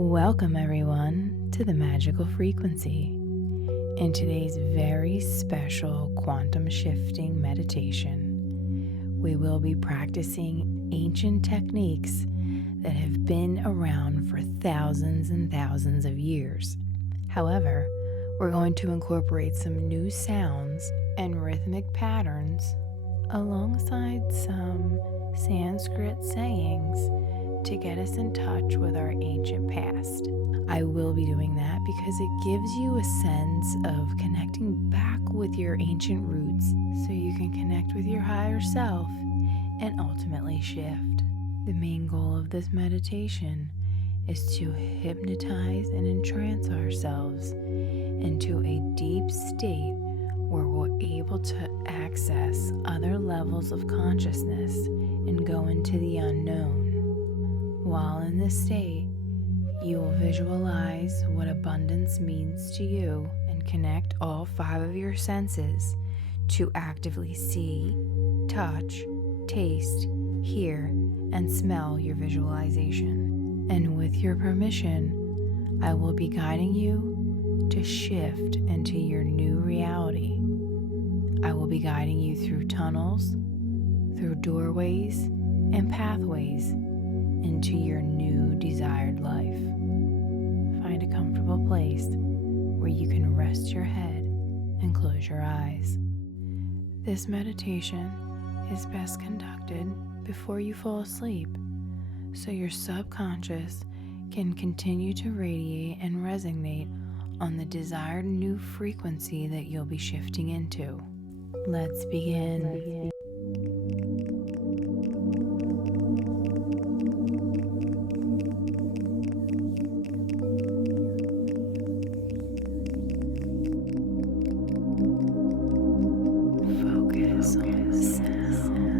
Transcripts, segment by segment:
Welcome everyone to the Magical Frequency. In today's very special quantum shifting meditation, we will be practicing ancient techniques that have been around for thousands and thousands of years. However, we're going to incorporate some new sounds and rhythmic patterns alongside some Sanskrit sayings to get us in touch with our ancient past. I will be doing that because it gives you a sense of connecting back with your ancient roots so you can connect with your higher self and ultimately shift. The main goal of this meditation is to hypnotize and entrance ourselves into a deep state where we're able to access other levels of consciousness and go into the unknown. While in this state, you will visualize what abundance means to you and connect all 5 of your senses to actively see, touch, taste, hear, and smell your visualization. And with your permission, I will be guiding you to shift into your new reality. I will be guiding you through tunnels, through doorways, and pathways into your new desired life. Find a comfortable place where you can rest your head and close your eyes. This meditation is best conducted before you fall asleep, so your subconscious can continue to radiate and resonate on the desired new frequency that you'll be shifting into. Let's begin. Focus on the sound.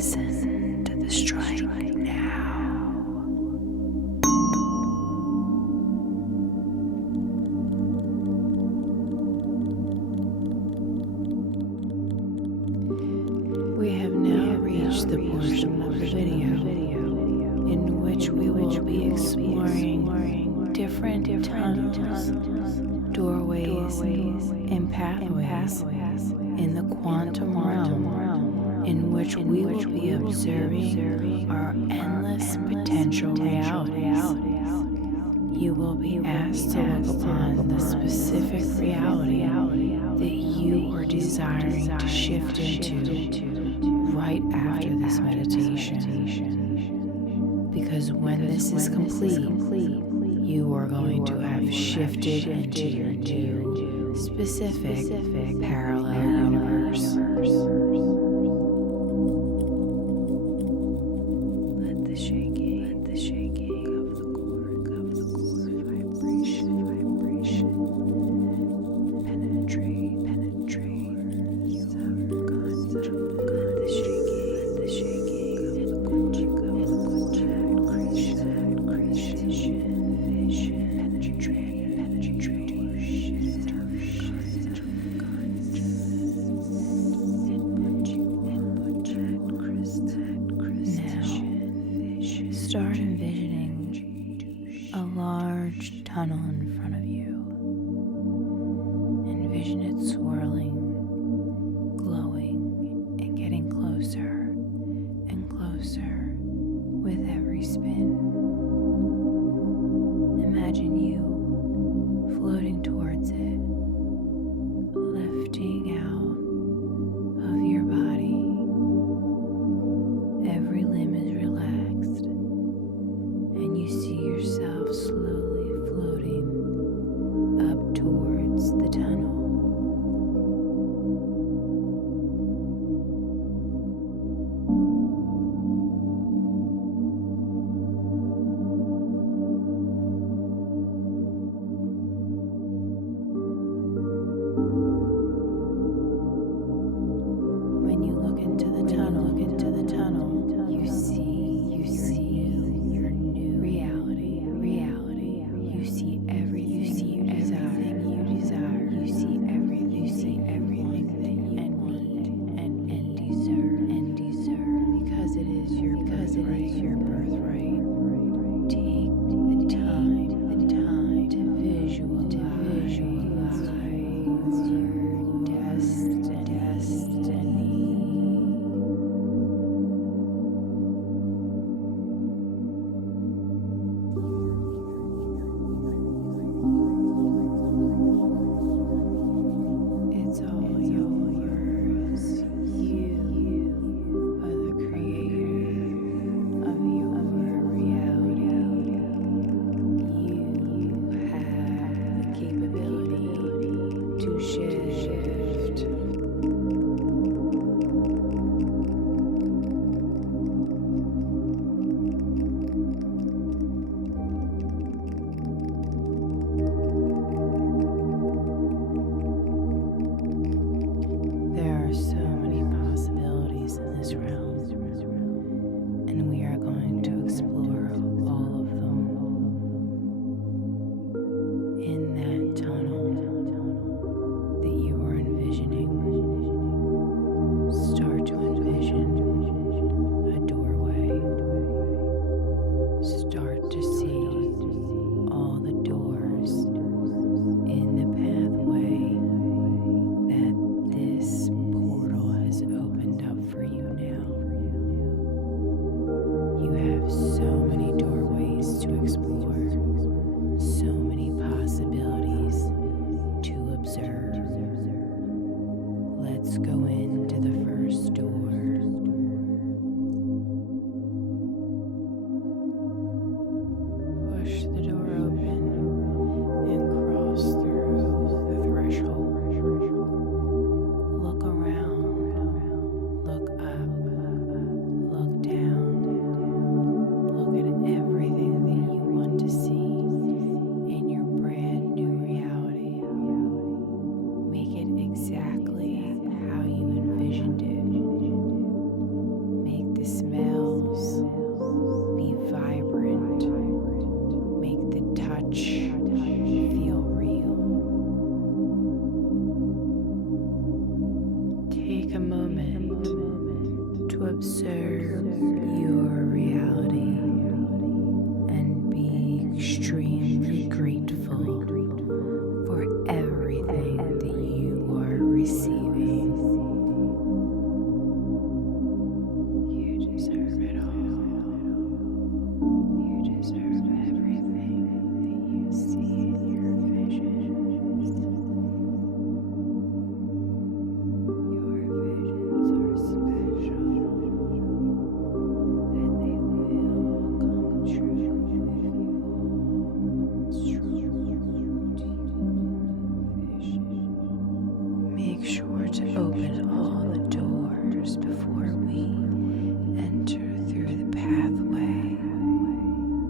Listen to the strike now. We have now reached the portion of the video in which we will be exploring different tunnels, doorways, and pathways in the quantum realm, in which we will be observing our endless potential realities. You will be asked to look upon the specific reality that you are desiring to shift into right after this meditation. Because when this is complete, you are going to have shifted into your new specific parallel universe. Let the shaking of the cord vibration penetrate your subconscious. The shaking of the cord Start envisioning a large tunnel in front of you. Envision it swirling, glowing, and getting closer and closer with every spin. Imagine you floating towards it, lifting out of your body. Every limb is relaxed, and you see yourself slowly floating up towards the tunnel. When you look into the tunnel, you see your new reality. You see everything you desire. You see everything that you need and deserve. Because it is your birthright. Take the time to visualize your destiny. It's all yours. You are the creator of your Observe your reality and be extremely grateful for everything that you are receiving. You deserve it all. You deserve everything that you see in your visions. Your visions are special, and they will come true if you hold true to your vision. Make sure to open all the doors before we enter through the pathway,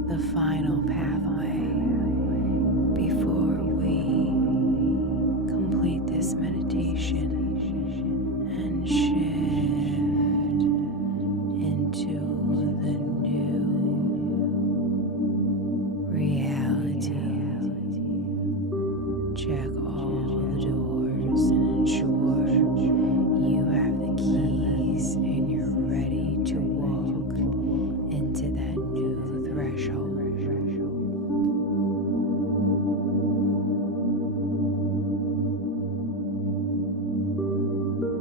the final pathway, before we complete this meditation and shift into the new reality. Check all the doors and ensure you have the keys and you're ready to walk into that new threshold.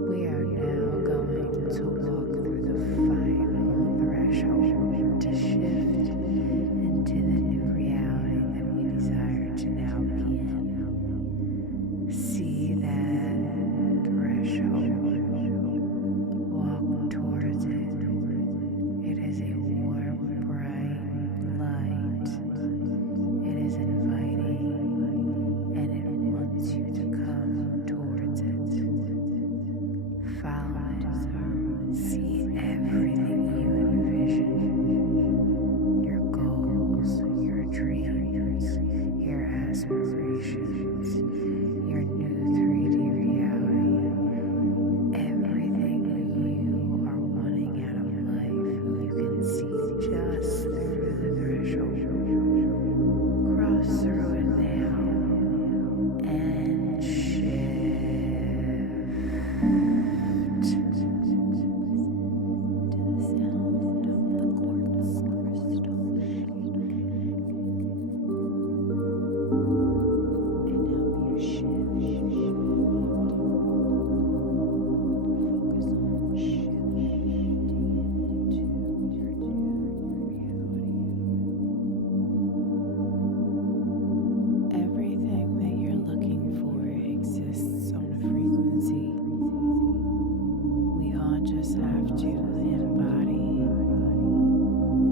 We are now going to walk through the final threshold to shift into the new reality that we desire to now be in. See that threshold. Walk towards it. It is a warm, bright light. It is inviting, and it wants you to come towards it. Follow it. See everything you envision. Your goals, your dreams, your aspirations, your new 3D reality. Everything you are wanting out of life, you can see just through the threshold. Cross through it now and shift. To the sound of the quartz crystal and help you shift. Focus on shifting into your new reality. Everything that you're looking for exists on a frequency. We all just have to embody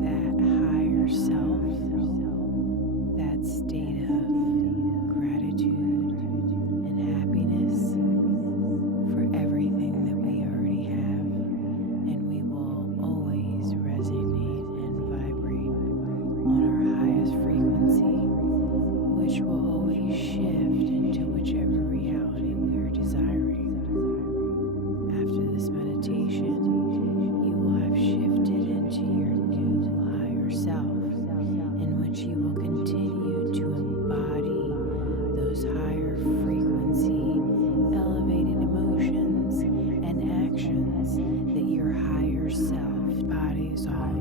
that higher self, that state of gratitude and happiness for everything that we already have, and we will always resonate and vibrate on our highest frequency, which will always shift into whichever reality we are desiring. After this meditation, you will have shifted into your new higher self, in which you will continue to embody those higher frequency, elevated emotions and actions that your higher self embodies all